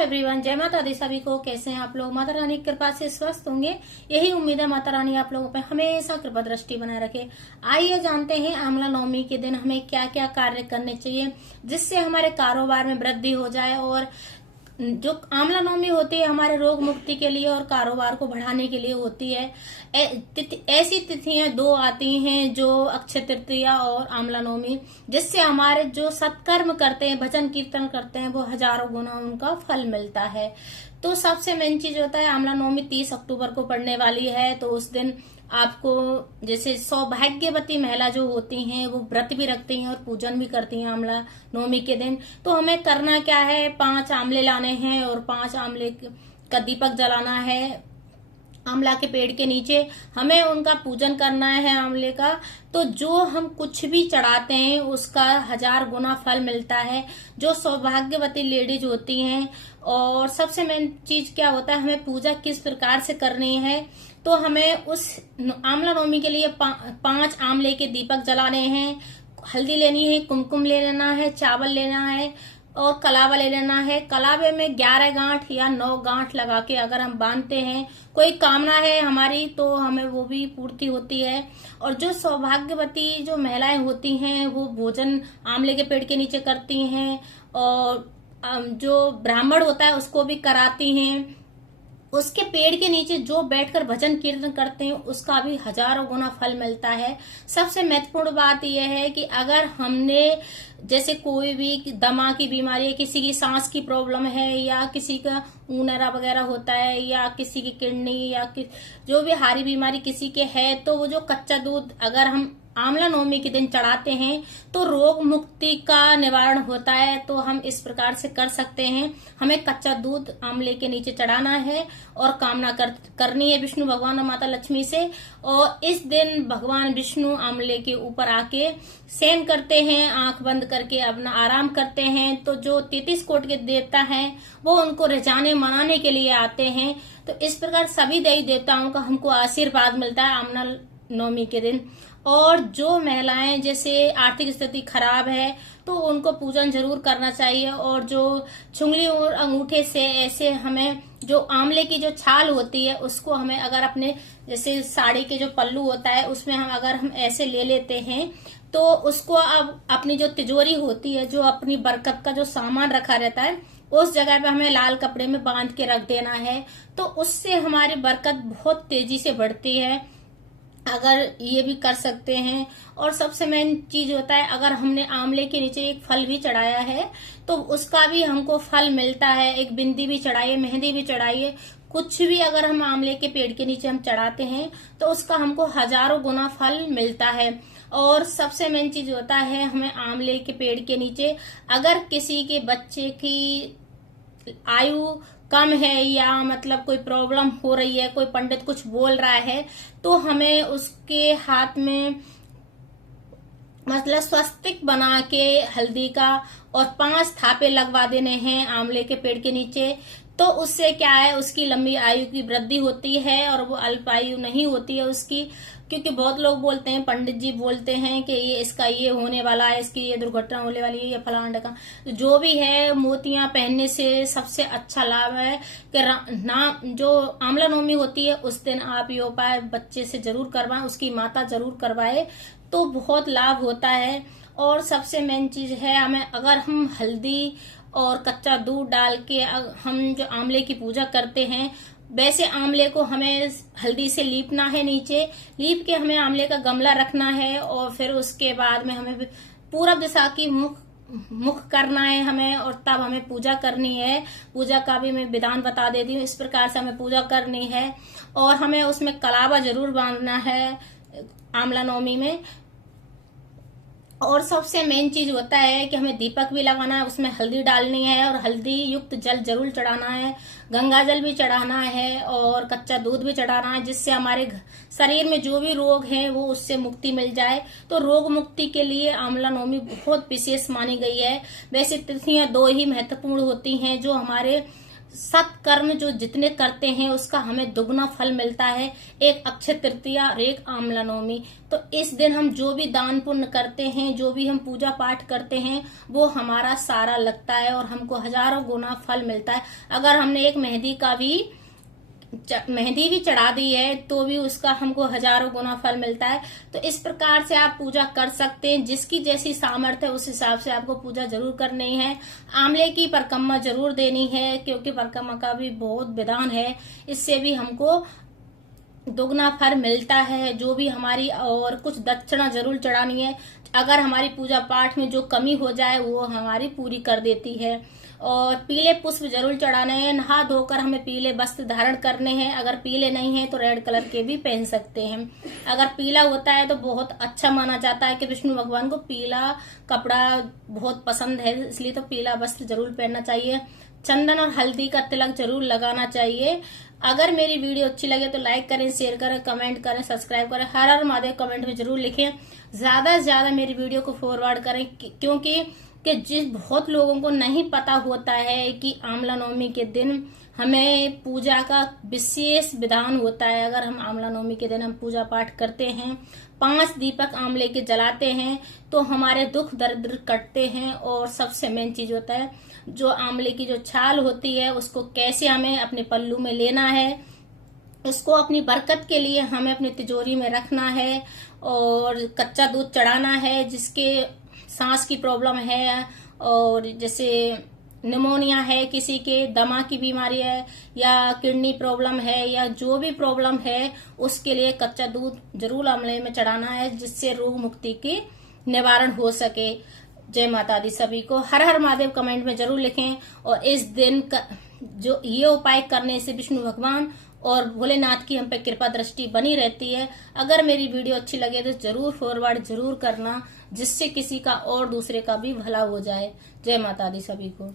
Everyone, जय माता दी सभी को। कैसे हैं आप लोग? माता रानी की कृपा से स्वस्थ होंगे, यही उम्मीद है। माता रानी आप लोगों पे हमेशा कृपा दृष्टि बनाए रखे। आइए जानते हैं आमला नवमी के दिन हमें क्या क्या कार्य करने चाहिए जिससे हमारे कारोबार में वृद्धि हो जाए। और जो आमला नवमी होती है हमारे रोग मुक्ति के लिए और कारोबार को बढ़ाने के लिए होती है। ऐसी तिथियां दो आती हैं, जो अक्षय तृतीया और आमला नवमी, जिससे हमारे जो सत्कर्म करते हैं, भजन कीर्तन करते हैं, वो हजारों गुना उनका फल मिलता है। तो सबसे मेन चीज होता है, आमला नवमी 30 अक्टूबर को पड़ने वाली है। तो उस दिन आपको, जैसे सौभाग्यवती महिला जो होती हैं वो व्रत भी रखती हैं और पूजन भी करती हैं आमला नवमी के दिन। तो हमें करना क्या है, 5 आमले लाने हैं और 5 आमले का दीपक जलाना है आंवला के पेड़ के नीचे। हमें उनका पूजन करना है आंवले का। तो जो हम कुछ भी चढ़ाते हैं उसका 1000 गुना फल मिलता है, जो सौभाग्यवती लेडीज होती हैं। और सबसे मेन चीज क्या होता है, हमें पूजा किस प्रकार से करनी है। तो हमें उस आंवला नवमी के लिए 5 आंवले के दीपक जलाने हैं, हल्दी लेनी है, कुमकुम ले लेना है, चावल लेना है और कलावा ले लेना है। कलावे में 11 गांठ या 9 गांठ लगा के अगर हम बांधते हैं, कोई कामना है हमारी, तो हमें वो भी पूर्ति होती है। और जो सौभाग्यवती जो महिलाएं होती हैं वो भोजन आंवले के पेड़ के नीचे करती हैं और जो ब्राह्मण होता है उसको भी कराती हैं। उसके पेड़ के नीचे जो बैठकर भजन कीर्तन करते हैं उसका भी हजारों गुना फल मिलता है। सबसे महत्वपूर्ण बात यह है कि अगर हमने, जैसे कोई भी दमा की बीमारी है, किसी की सांस की प्रॉब्लम है, या किसी का ऊनरा वगैरह होता है, या किसी की किडनी या जो भी हारी बीमारी किसी के है, तो वो जो कच्चा दूध अगर हम आंवला नवमी के दिन चढ़ाते हैं तो रोग मुक्ति का निवारण होता है। तो हम इस प्रकार से कर सकते हैं। हमें कच्चा दूध आंवले के नीचे चढ़ाना है और कामना करनी है विष्णु भगवान और माता लक्ष्मी से। और इस दिन भगवान विष्णु आंवले के ऊपर आके शयन करते हैं, आंख बंद करके अपना आराम करते हैं। तो जो 33 कोट के देवता हैं वो उनको रिझाने मनाने के लिए आते हैं। तो इस प्रकार सभी देवी देवताओं का हमको आशीर्वाद मिलता है आमला नवमी के दिन। और जो महिलाएं जैसे आर्थिक स्थिति खराब है तो उनको पूजन जरूर करना चाहिए। और जो चुंगली और अंगूठे से ऐसे हमें जो आंवले की जो छाल होती है उसको हमें अगर अपने, जैसे साड़ी के जो पल्लू होता है उसमें अगर हम ऐसे ले लेते हैं तो उसको अब अपनी जो तिजोरी होती है, जो अपनी बरकत का जो सामान रखा रहता है, उस जगह पे हमें लाल कपड़े में बांध के रख देना है। तो उससे हमारी बरकत बहुत तेजी से बढ़ती है। अगर ये भी कर सकते हैं। और सबसे मेन चीज होता है, अगर हमने आंवले के नीचे एक फल भी चढ़ाया है तो उसका भी हमको फल मिलता है। एक बिंदी भी चढ़ाइए, मेहंदी भी चढ़ाइए, कुछ भी अगर हम आंवले के पेड़ के नीचे हम चढ़ाते हैं तो उसका हमको हजारों गुना फल मिलता है। और सबसे मेन चीज होता है, हमें आंवले के पेड़ के नीचे अगर किसी के बच्चे की आयु कम है या मतलब कोई प्रॉब्लम हो रही है, कोई पंडित कुछ बोल रहा है, तो हमें उसके हाथ में मतलब स्वस्तिक बना के हल्दी का और 5 थापे लगवा देने हैं आंवले के पेड़ के नीचे। तो उससे क्या है, उसकी लंबी आयु की वृद्धि होती है और वो अल्पायु नहीं होती है उसकी। क्योंकि बहुत लोग बोलते हैं, पंडित जी बोलते हैं कि ये इसका ये होने वाला है, इसकी ये दुर्घटना होने वाली है, ये फलाना का जो भी है। मोतियां पहनने से सबसे अच्छा लाभ है कि जो आंवला नवमी होती है उस दिन आप ये उपाय बच्चे से जरूर करवाएं, उसकी माता जरूर करवाए, तो बहुत लाभ होता है। और सबसे मेन चीज है, हमें अगर हम हल्दी और कच्चा दूध डाल के हम जो आंवले की पूजा करते हैं, वैसे आंवले को हमें हल्दी से लीपना है, नीचे लीप के हमें आंवले का गमला रखना है। और फिर उसके बाद में हमें पूरब दिशा की मुख करना है हमें, और तब हमें पूजा करनी है। पूजा का भी मैं विधान बता देती हूँ, इस प्रकार से हमें पूजा करनी है। और हमें उसमें कलावा जरूर बांधना है आंवला नवमी में। और सबसे मेन चीज होता है कि हमें दीपक भी लगाना है, उसमें हल्दी डालनी है और हल्दी युक्त जल जरूर चढ़ाना है, गंगा जल भी चढ़ाना है और कच्चा दूध भी चढ़ाना है, जिससे हमारे शरीर में जो भी रोग हैं वो उससे मुक्ति मिल जाए। तो रोग मुक्ति के लिए आंवला नवमी बहुत विशेष मानी गई है। वैसे तिथियां 2 ही महत्वपूर्ण होती हैं जो हमारे सत्कर्म जो जितने करते हैं उसका हमें दुगना फल मिलता है, एक अक्षय तृतीया और एक आमला नवमी। तो इस दिन हम जो भी दान पुण्य करते हैं, जो भी हम पूजा पाठ करते हैं, वो हमारा सारा लगता है और हमको हजारों गुना फल मिलता है। अगर हमने एक मेहंदी भी चढ़ा दी है तो भी उसका हमको हजारों गुना फल मिलता है। तो इस प्रकार से आप पूजा कर सकते हैं, जिसकी जैसी सामर्थ्य है उस हिसाब से आपको पूजा जरूर करनी है। आंवले की परिक्रमा जरूर देनी है, क्योंकि परिक्रमा का भी बहुत विधान है, इससे भी हमको दुगना फल मिलता है। जो भी हमारी, और कुछ दक्षिणा जरूर चढ़ानी है, अगर हमारी पूजा पाठ में जो कमी हो जाए वो हमारी पूरी कर देती है। और पीले पुष्प जरूर चढ़ाने हैं। नहा धोकर हमें पीले वस्त्र धारण करने हैं, अगर पीले नहीं है तो रेड कलर के भी पहन सकते हैं। अगर पीला होता है तो बहुत अच्छा माना जाता है कि विष्णु भगवान को पीला कपड़ा बहुत पसंद है, इसलिए तो पीला वस्त्र जरूर पहनना चाहिए। चंदन और हल्दी का तिलक जरूर लगाना चाहिए। अगर मेरी वीडियो अच्छी लगे तो लाइक करें, शेयर करें, कमेंट करें, सब्सक्राइब करें। हर हर महादेव कमेंट में जरूर लिखें। ज्यादा से ज्यादा मेरी वीडियो को फॉरवर्ड करें, क्योंकि बहुत लोगों को नहीं पता होता है कि आमला नवमी के दिन हमें पूजा का विशेष विधान होता है। अगर हम आमला नवमी के दिन हम पूजा पाठ करते हैं, 5 दीपक आमले के जलाते हैं, तो हमारे दुख दरिद्र कटते हैं। और सबसे मेन चीज होता है, जो आमले की जो छाल होती है उसको कैसे हमें अपने पल्लू में लेना है, उसको अपनी बरकत के लिए हमें अपनी तिजोरी में रखना है। और कच्चा दूध चढ़ाना है, जिसके सांस की प्रॉब्लम है, और जैसे निमोनिया है, किसी के दमा की बीमारी है, या किडनी प्रॉब्लम है, या जो भी प्रॉब्लम है, उसके लिए कच्चा दूध जरूर आमले में चढ़ाना है, जिससे रोग मुक्ति की निवारण हो सके। जय माता दी सभी को। हर हर महादेव कमेंट में जरूर लिखें। और इस दिन जो ये उपाय करने से विष्णु भगवान और भोलेनाथ की हम पे कृपा दृष्टि बनी रहती है। अगर मेरी वीडियो अच्छी लगे तो जरूर फॉरवर्ड जरूर करना, जिससे किसी का और दूसरे का भी भला हो जाए। जय माता दी सभी को।